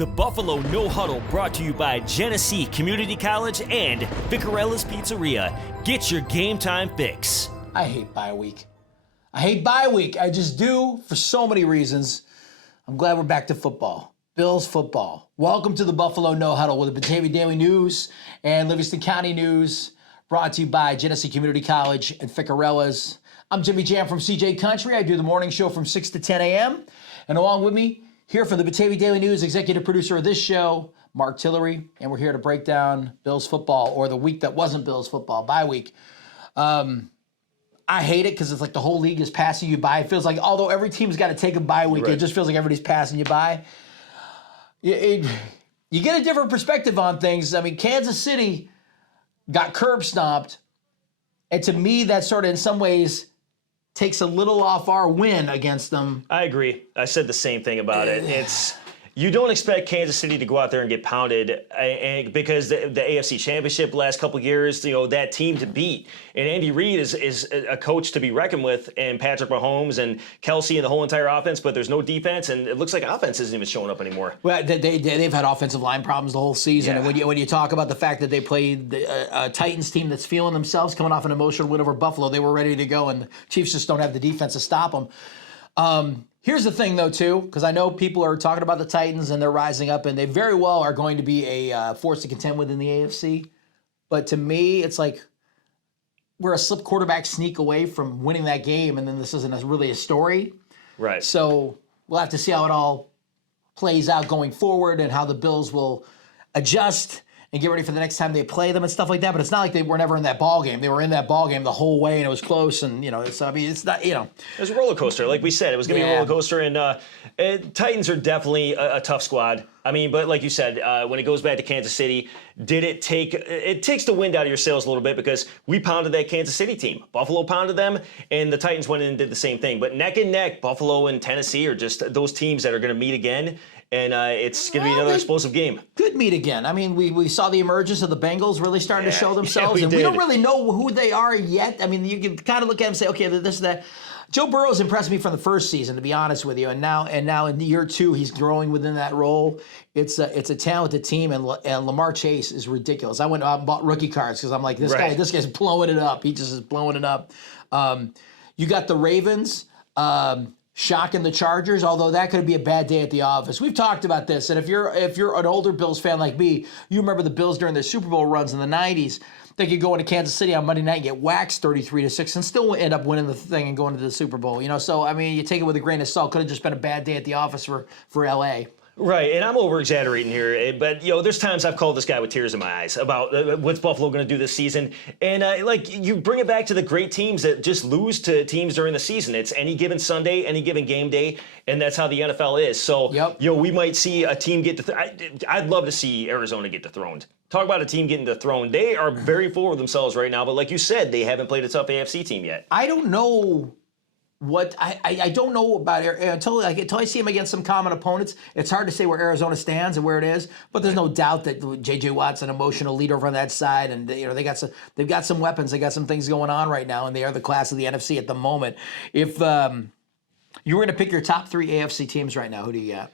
The Buffalo No-Huddle brought to you by Genesee Community College and Ficarella's Pizzeria. Get your game time fix. I hate bye week. I just do for so many reasons. I'm glad we're back to football. Bills football. Welcome to the Buffalo No-Huddle with the Batavia Daily News and Livingston County News, brought to you by Genesee Community College and Ficarella's. I'm Jimi Jamm from CJ Country. I do the morning show from 6 to 10 a.m. And along with me, here for the Batavia Daily News, executive producer of this show, Marc Tillery. And we're here to break down Bills football, or the week that wasn't Bills football, bye week. I hate it because it's like the whole league is passing you by. It feels like, although every team's got to take a bye week, It just feels like everybody's passing you by. You get a different perspective on things. I mean, Kansas City got curb stomped. And to me, that sort of, in some ways, takes a little off our win against them. I agree. I said the same thing about it. You don't expect Kansas City to go out there and get pounded, because the AFC Championship last couple of years, that team to beat. And Andy Reid is a coach to be reckoned with, and Patrick Mahomes and Kelsey and the whole entire offense, but there's no defense, and it looks like offense isn't even showing up anymore. Well, they've had offensive line problems the whole season. Yeah. And when you talk about the fact that they played a Titans team that's feeling themselves, coming off an emotional win over Buffalo, they were ready to go, and the Chiefs just don't have the defense to stop them. Here's the thing, though, too, because I know people are talking about the Titans and they're rising up, and they very well are going to be a force to contend with in the AFC. But to me, it's like we're a slip quarterback sneak away from winning that game, and then this isn't really a story. Right. So we'll have to see how it all plays out going forward and how the Bills will adjust and get ready for the next time they play them and stuff like that. But it's not like they were never in that ball game. They were in that ball game the whole way, and it was close. And it's not. It was a roller coaster, like we said. It was going to be a roller coaster, and Titans are definitely a tough squad. I mean, but like you said, when it goes back to Kansas City, it takes the wind out of your sails a little bit, because we pounded that Kansas City team. Buffalo pounded them, and the Titans went in and did the same thing. But neck and neck, Buffalo and Tennessee are just those teams that are going to meet again. And it's going to be another explosive game. Could meet again. I mean, we saw the emergence of the Bengals really starting to show themselves. Yeah, we don't really know who they are yet. I mean, you can kind of look at them and say, okay, this, that. Joe Burrow's impressed me from the first season, to be honest with you. And now in year two, he's growing within that role. It's a talented team, and Lamar Chase is ridiculous. I went out and bought rookie cards because I'm like, this guy's blowing it up. He just is blowing it up. You got the Ravens. Shocking the Chargers, although that could be a bad day at the office. We've talked about this, and if you're an older Bills fan like me, you remember the Bills during their Super Bowl runs in the 90s. They could go into Kansas City on Monday night and get waxed 33-6 and still end up winning the thing and going to the Super Bowl. So, I mean, you take it with a grain of salt. Could have just been a bad day at the office for L.A. Right, and I'm over-exaggerating here, but, there's times I've called this guy with tears in my eyes about what's Buffalo going to do this season. And, you bring it back to the great teams that just lose to teams during the season. It's any given Sunday, any given game day, and that's how the NFL is. So, we might see a team get I'd love to see Arizona get dethroned. Talk about a team getting dethroned. They are very full of themselves right now, but like you said, they haven't played a tough AFC team yet. I don't know what I don't know about until I see him against some common opponents. It's hard to say where Arizona stands and where it is, but there's no doubt that J.J. Watt's an emotional leader over on that side, and they've got some weapons, they got some things going on right now, and they are the class of the NFC at the moment. If you were going to pick your top three AFC teams right now, who do you got?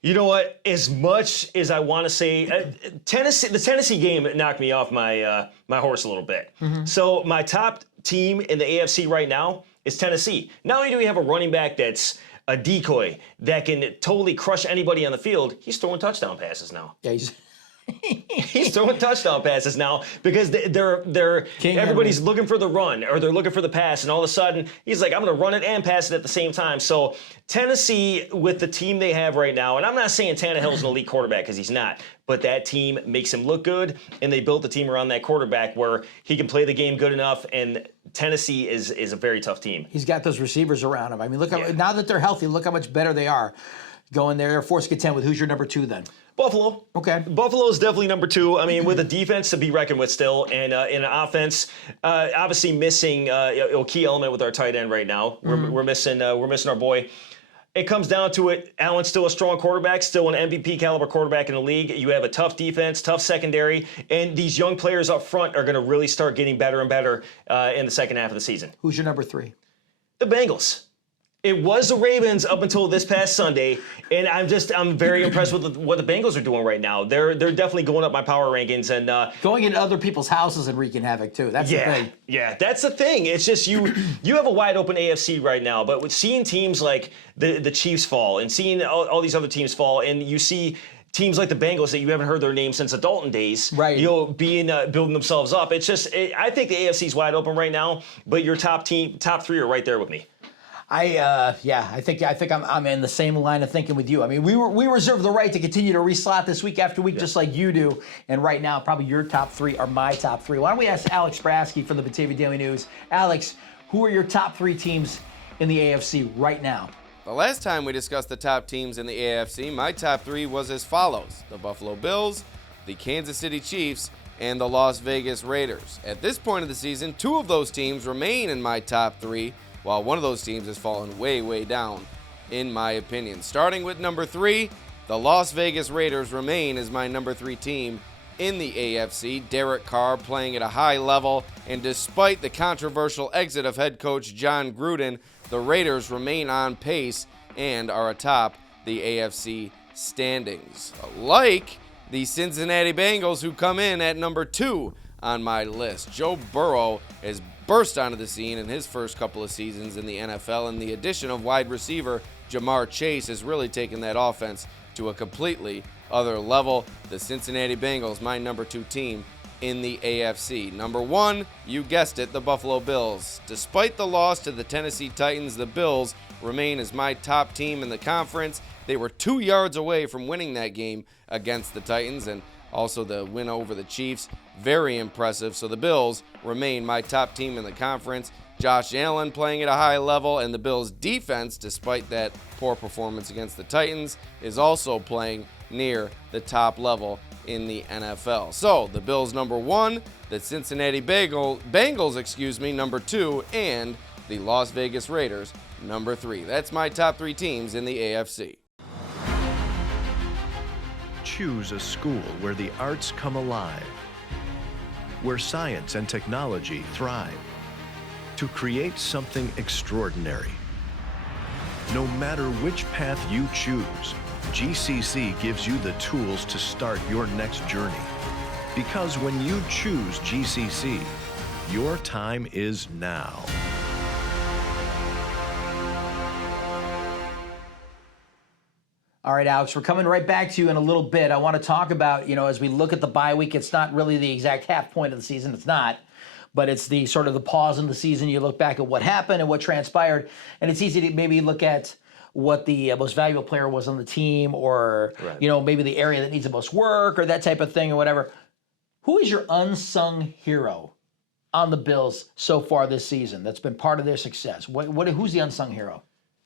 You know what? As much as I want to say, the Tennessee game knocked me off my horse a little bit. Mm-hmm. So my top team in the AFC right now is Tennessee. Not only do we have a running back that's a decoy that can totally crush anybody on the field, he's throwing touchdown passes now. Yeah, he's throwing touchdown passes now because everybody's looking for the run, or they're looking for the pass, and all of a sudden he's like, I'm going to run it and pass it at the same time. So Tennessee, with the team they have right now, and I'm not saying Tannehill's an elite quarterback, because he's not, but that team makes him look good, and they built the team around that quarterback where he can play the game good enough, and Tennessee is a very tough team. He's got those receivers around him. I mean, look now that they're healthy, look how much better they are. Going there, force contend with. Who's your number two then? Buffalo. Okay. Buffalo is definitely number two. I mean, with a defense to be reckoned with still, and in an offense, obviously missing a key element with our tight end right now. We're missing our boy. It comes down to it. Allen's still a strong quarterback, still an MVP caliber quarterback in the league. You have a tough defense, tough secondary, and these young players up front are going to really start getting better and better in the second half of the season. Who's your number three? The Bengals. It was the Ravens up until this past Sunday, and I'm very impressed with what the Bengals are doing right now. They're definitely going up my power rankings and going into other people's houses and wreaking havoc too. That's the thing. Yeah, that's the thing. It's just you have a wide open AFC right now, but with seeing teams like the Chiefs fall and seeing all these other teams fall, and you see teams like the Bengals that you haven't heard their name since the Dalton days, right? Building themselves up. It's just I think the AFC is wide open right now, but your top three are right there with me. I think I'm in the same line of thinking with you. I mean, we reserve the right to continue to reslot this week after week, just like you do. And right now, probably your top three are my top three. Why don't we ask Alex Brasky from the Batavia Daily News? Alex, who are your top three teams in the AFC right now? The last time we discussed the top teams in the AFC, my top three was as follows: the Buffalo Bills, the Kansas City Chiefs, and the Las Vegas Raiders. At this point of the season, two of those teams remain in my top three, while one of those teams has fallen way, way down, in my opinion. Starting with number 3, the Las Vegas Raiders remain as my number 3 team in the AFC. Derek Carr playing at a high level, and despite the controversial exit of head coach John Gruden, the Raiders remain on pace and are atop the AFC standings. Like the Cincinnati Bengals, who come in at number 2 on my list. Joe Burrow has burst onto the scene in his first couple of seasons in the NFL, and the addition of wide receiver Jamar Chase has really taken that offense to a completely other level. The Cincinnati Bengals, my number 2 team in the AFC. Number 1, you guessed it, the Buffalo Bills. Despite the loss to the Tennessee Titans, the Bills remain as my top team in the conference. They were 2 yards away from winning that game against the Titans, and also the win over the Chiefs. Very impressive. So the Bills remain my top team in the conference. Josh Allen playing at a high level, and the Bills' defense, despite that poor performance against the Titans, is also playing near the top level in the NFL. So the Bills number 1, the Cincinnati Bengals, number 2, and the Las Vegas Raiders number 3. That's my top 3 teams in the AFC. Choose a school where the arts come alive, where science and technology thrive, to create something extraordinary. No matter which path you choose, GCC gives you the tools to start your next journey. Because when you choose GCC, your time is now. All right, Alex, we're coming right back to you in a little bit. I want to talk about, as we look at the bye week, it's not really the exact half point of the season. It's not. But it's the sort of the pause in the season. You look back at what happened and what transpired. And it's easy to maybe look at what the most valuable player was on the team, or, maybe the area that needs the most work, or that type of thing, or whatever. Who is your unsung hero on the Bills so far this season that's been part of their success? Who's the unsung hero?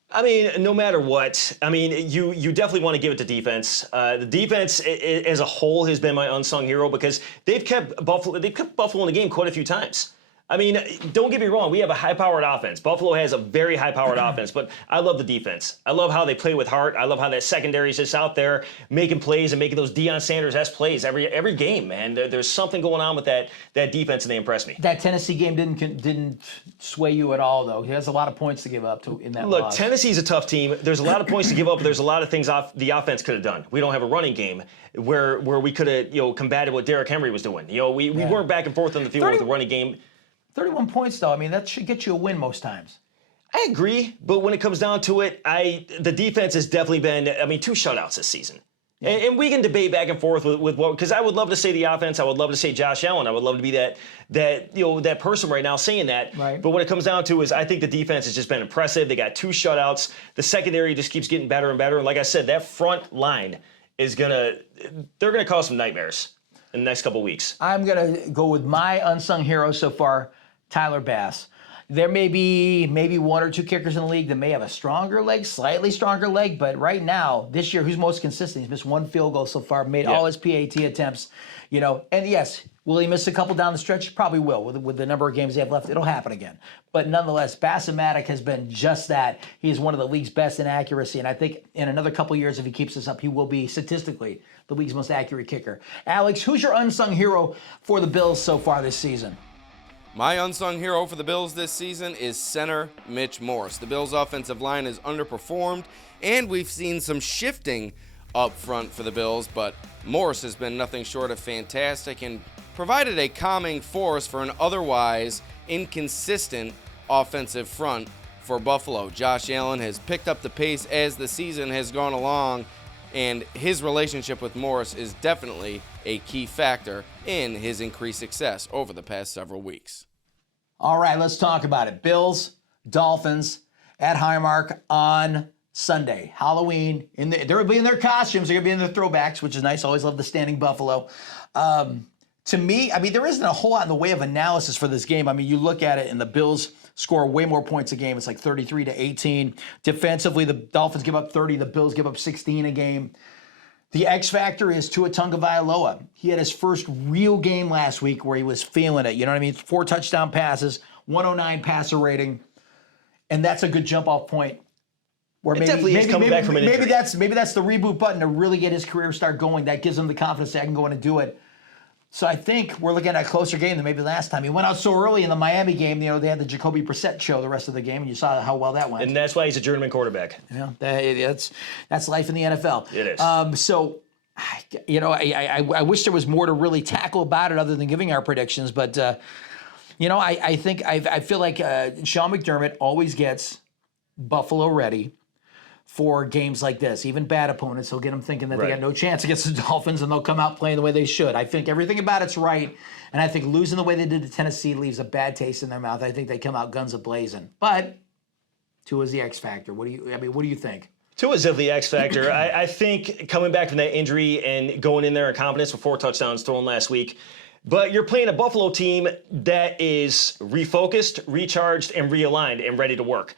I mean, no matter what, you definitely want to give it to defense. The defense as a whole has been my unsung hero because they've kept Buffalo in the game quite a few times. I mean, don't get me wrong, we have a high-powered offense. Buffalo has a very high-powered offense, but I love the defense. I love how they play with heart. I love how that secondary is just out there making plays and making those Deion Sanders-esque plays every game, man. There's something going on with that defense, and they impress me. That Tennessee game didn't sway you at all, though. He has a lot of points to give up in that loss. Look, Tennessee's a tough team. There's a lot of points to give up, but there's a lot of things the offense could have done. We don't have a running game where we could have combated what Derrick Henry was doing. We weren't back and forth on the field with the running game. 31 points, though. I mean, that should get you a win most times. I agree, but when it comes down to it, the defense has definitely been, 2 shutouts this season. Yeah. And we can debate back and forth with what, because I would love to say the offense, I would love to say Josh Allen, I would love to be that person right now saying that. Right. But what it comes down to is I think the defense has just been impressive. They got 2 shutouts. The secondary just keeps getting better and better. And like I said, that front line they're gonna cause some nightmares in the next couple weeks. I'm gonna go with my unsung hero so far, Tyler Bass. There may be maybe 1 or 2 kickers in the league that may have a stronger leg, slightly stronger leg, but right now, this year, who's most consistent? He's missed 1 field goal so far, made all his PAT attempts, and yes, will he miss a couple down the stretch? Probably will. With the number of games they have left, it'll happen again. But nonetheless, Bass-O-Matic has been just that. He is one of the league's best in accuracy, and I think in another couple years, if he keeps this up, he will be statistically the league's most accurate kicker. Alex, who's your unsung hero for the Bills so far this season? My unsung hero for the Bills this season is center Mitch Morse. The Bills' offensive line has underperformed, and we've seen some shifting up front for the Bills, but Morse has been nothing short of fantastic and provided a calming force for an otherwise inconsistent offensive front for Buffalo. Josh Allen has picked up the pace as the season has gone along, and his relationship with Morse is definitely a key factor in his increased success over the past several weeks. All right, let's talk about it. Bills, Dolphins at Highmark on Sunday, Halloween. They're going to be in their costumes. They're going to be in their throwbacks, which is nice. Always love the standing buffalo. To me, I mean, there isn't a whole lot in the way of analysis for this game. I mean, you look at it, and the Bills score way more points a game. It's like 33-18. Defensively, the Dolphins give up 30. The Bills give up 16 a game. The X factor is Tua Tagovailoa. He had his first real game last week where he was feeling it. You know what I mean? 4 touchdown passes, 109 passer rating, and that's a good jump-off point. Where Maybe that's the reboot button to really get his career start going. That gives him the confidence that I can go in and do it. So I think we're looking at a closer game than maybe last time. He went out so early in the Miami game. You know, they had the Jacoby Brissett show the rest of the game, and you saw how well that went. And that's why he's a journeyman quarterback. Yeah, that's life in the NFL. It is. I wish there was more to really tackle about it other than giving our predictions. But, I feel like Sean McDermott always gets Buffalo ready for games like this. Even bad opponents, he'll get them thinking that they got no chance against the Dolphins, and they'll come out playing the way they should. I think everything about it's right, and I think losing the way they did to Tennessee leaves a bad taste in their mouth. I think they come out guns a-blazing. But Tua's the X factor. What do you think? Tua's the X factor. I think coming back from that injury and going in there in confidence with 4 touchdowns thrown last week, but you're playing a Buffalo team that is refocused, recharged, and realigned and ready to work.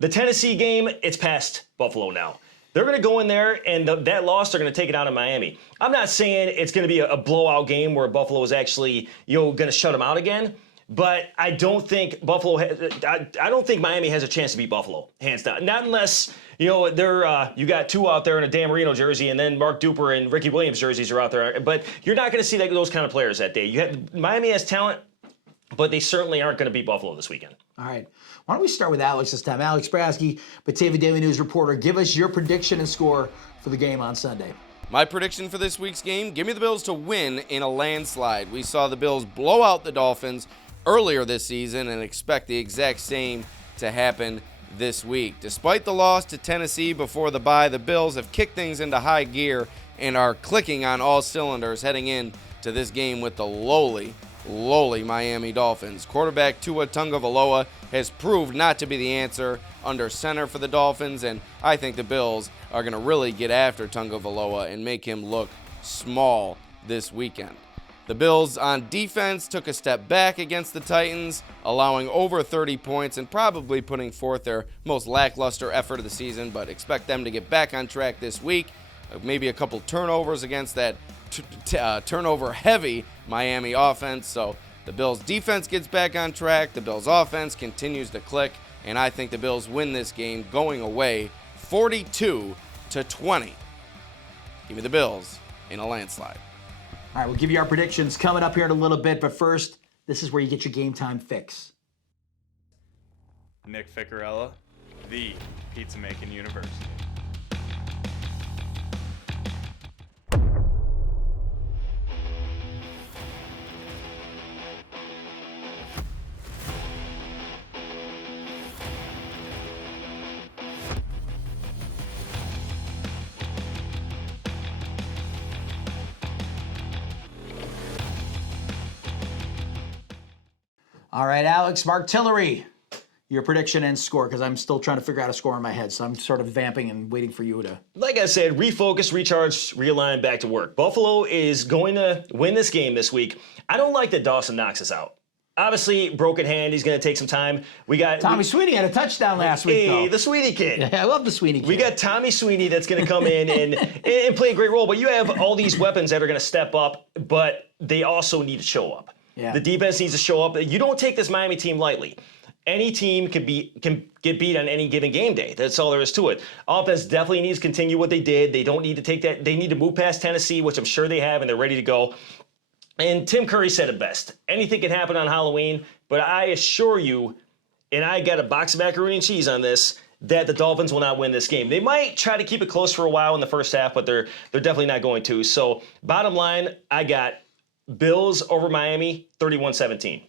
The Tennessee game, it's past Buffalo now. They're going to go in there, and that loss, they're going to take it out of Miami. I'm not saying it's going to be a blowout game where Buffalo is actually, going to shut them out again. But I don't think I don't think Miami has a chance to beat Buffalo, hands down. Not unless they're you got Tua out there in a Dan Marino jersey, and then Mark Duper and Ricky Williams jerseys are out there. But you're not going to see those kind of players that day. Miami has talent, but they certainly aren't going to beat Buffalo this weekend. All right. Why don't we start with Alex this time? Alex Brasky, Batavia Daily News reporter. Give us your prediction and score for the game on Sunday. My prediction for this week's game, give me the Bills to win in a landslide. We saw the Bills blow out the Dolphins earlier this season and expect the exact same to happen this week. Despite the loss to Tennessee before the bye, the Bills have kicked things into high gear and are clicking on all cylinders heading into this game with the lowly Miami Dolphins. Quarterback Tua Tagovailoa has proved not to be the answer under center for the Dolphins, and I think the Bills are going to really get after Tagovailoa and make him look small this weekend. The Bills on defense took a step back against the Titans, allowing over 30 points and probably putting forth their most lackluster effort of the season, but expect them to get back on track this week. Maybe a couple turnovers against that turnover-heavy Miami offense. So the Bills' defense gets back on track. The Bills' offense continues to click, and I think the Bills win this game going away 42-20. Give me the Bills in a landslide. All right, we'll give you our predictions coming up here in a little bit, but first, this is where you get your game time fix. Nick Ficarella, the pizza making university. All right, Alex, Marc, Tillery, your prediction and score, because I'm still trying to figure out a score in my head, so I'm sort of vamping and waiting for you to... Like I said, refocus, recharge, realign, back to work. Buffalo is going to win this game this week. I don't like that Dawson Knox is out. Obviously, broken hand, he's going to take some time. Tommy Sweeney had a touchdown last week, though. Hey, the Sweeney kid. Yeah, I love the Sweeney kid. We got Tommy Sweeney that's going to come in and play a great role, but you have all these weapons that are going to step up, but they also need to show up. Yeah. The defense needs to show up. You don't take this Miami team lightly. Any team can get beat on any given game day. That's all there is to it. Offense definitely needs to continue what they did. They don't need to take that. They need to move past Tennessee, which I'm sure they have, and they're ready to go. And Tim Curry said it best. Anything can happen on Halloween, but I assure you, and I got a box of macaroni and cheese on this, that the Dolphins will not win this game. They might try to keep it close for a while in the first half, but they're definitely not going to. So bottom line, I got Bills over Miami, 31-17.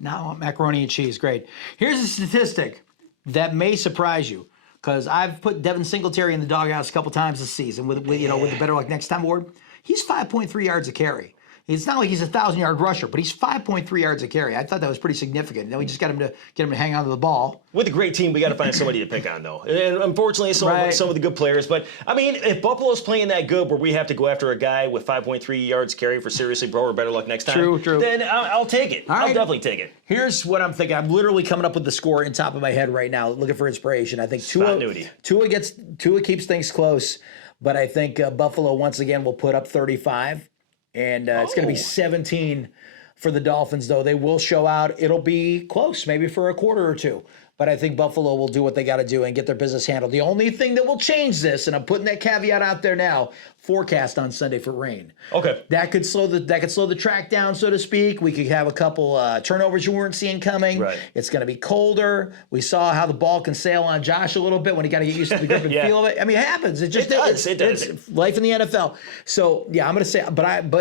Now macaroni and cheese, great. Here's a statistic that may surprise you, because I've put Devin Singletary in the doghouse a couple times this season with the Better Luck Next Time award. He's 5.3 yards a carry. It's not like he's a 1,000-yard rusher, but he's 5.3 yards a carry. I thought that was pretty significant. We just got him to hang on to the ball. With a great team, we got to find somebody to pick on, though. And unfortunately, some of the good players. But, I mean, if Buffalo's playing that good where we have to go after a guy with 5.3 yards carry for seriously, bro, or Better Luck Next Time, True. then I'll take it. All right. I'll definitely take it. Here's what I'm thinking. I'm literally coming up with the score in top of my head right now, looking for inspiration. I think Tua keeps things close, but I think Buffalo once again will put up 35. And it's going to be 17 for the Dolphins, though. They will show out. It'll be close, maybe for a quarter or two. But I think Buffalo will do what they got to do and get their business handled. The only thing that will change this, and I'm putting that caveat out there now, forecast on Sunday for rain. Okay. That could slow the track down, so to speak. We could have a couple turnovers you weren't seeing coming. Right. It's going to be colder. We saw how the ball can sail on Josh a little bit when he got to get used to the grip and feel of it. I mean, it happens. It does. It's life in the NFL. So yeah, I'm going to say, but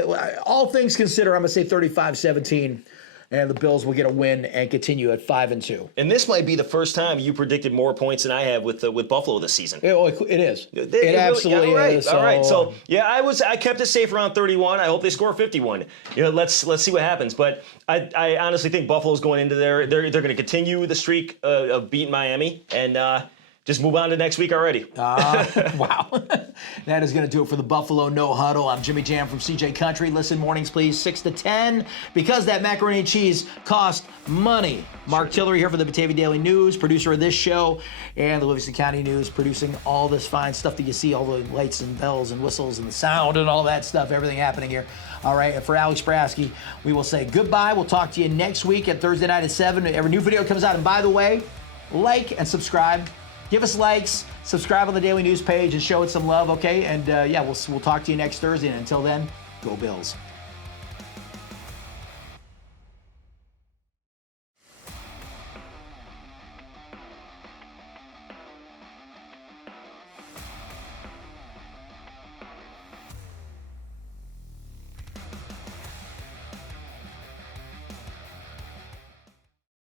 all things considered, I'm going to say 35-17. And the Bills will get a win and continue at 5-2. And this might be the first time you predicted more points than I have with Buffalo this season. It is. It absolutely is. All right. So yeah, I kept it safe around 31. I hope they score 51. Let's see what happens. But I honestly think Buffalo's going into there. They're going to continue the streak of beating Miami and. Just move on to next week already. Wow. That is going to do it for the Buffalo No-Huddle. I'm Jimi Jamm from CJ Country. Listen mornings, please, 6 to 10, because that macaroni and cheese cost money. Marc Tillery here for the Batavia Daily News, producer of this show, and the Livingston County News, producing all this fine stuff that you see, all the lights and bells and whistles and the sound and all that stuff, everything happening here. All right, and for Alex Brasky, we will say goodbye. We'll talk to you next week at Thursday night at 7. Every new video comes out. And by the way, like and subscribe. Give us likes, subscribe on the Daily News page, and show it some love, okay? And we'll talk to you next Thursday. And until then, go Bills.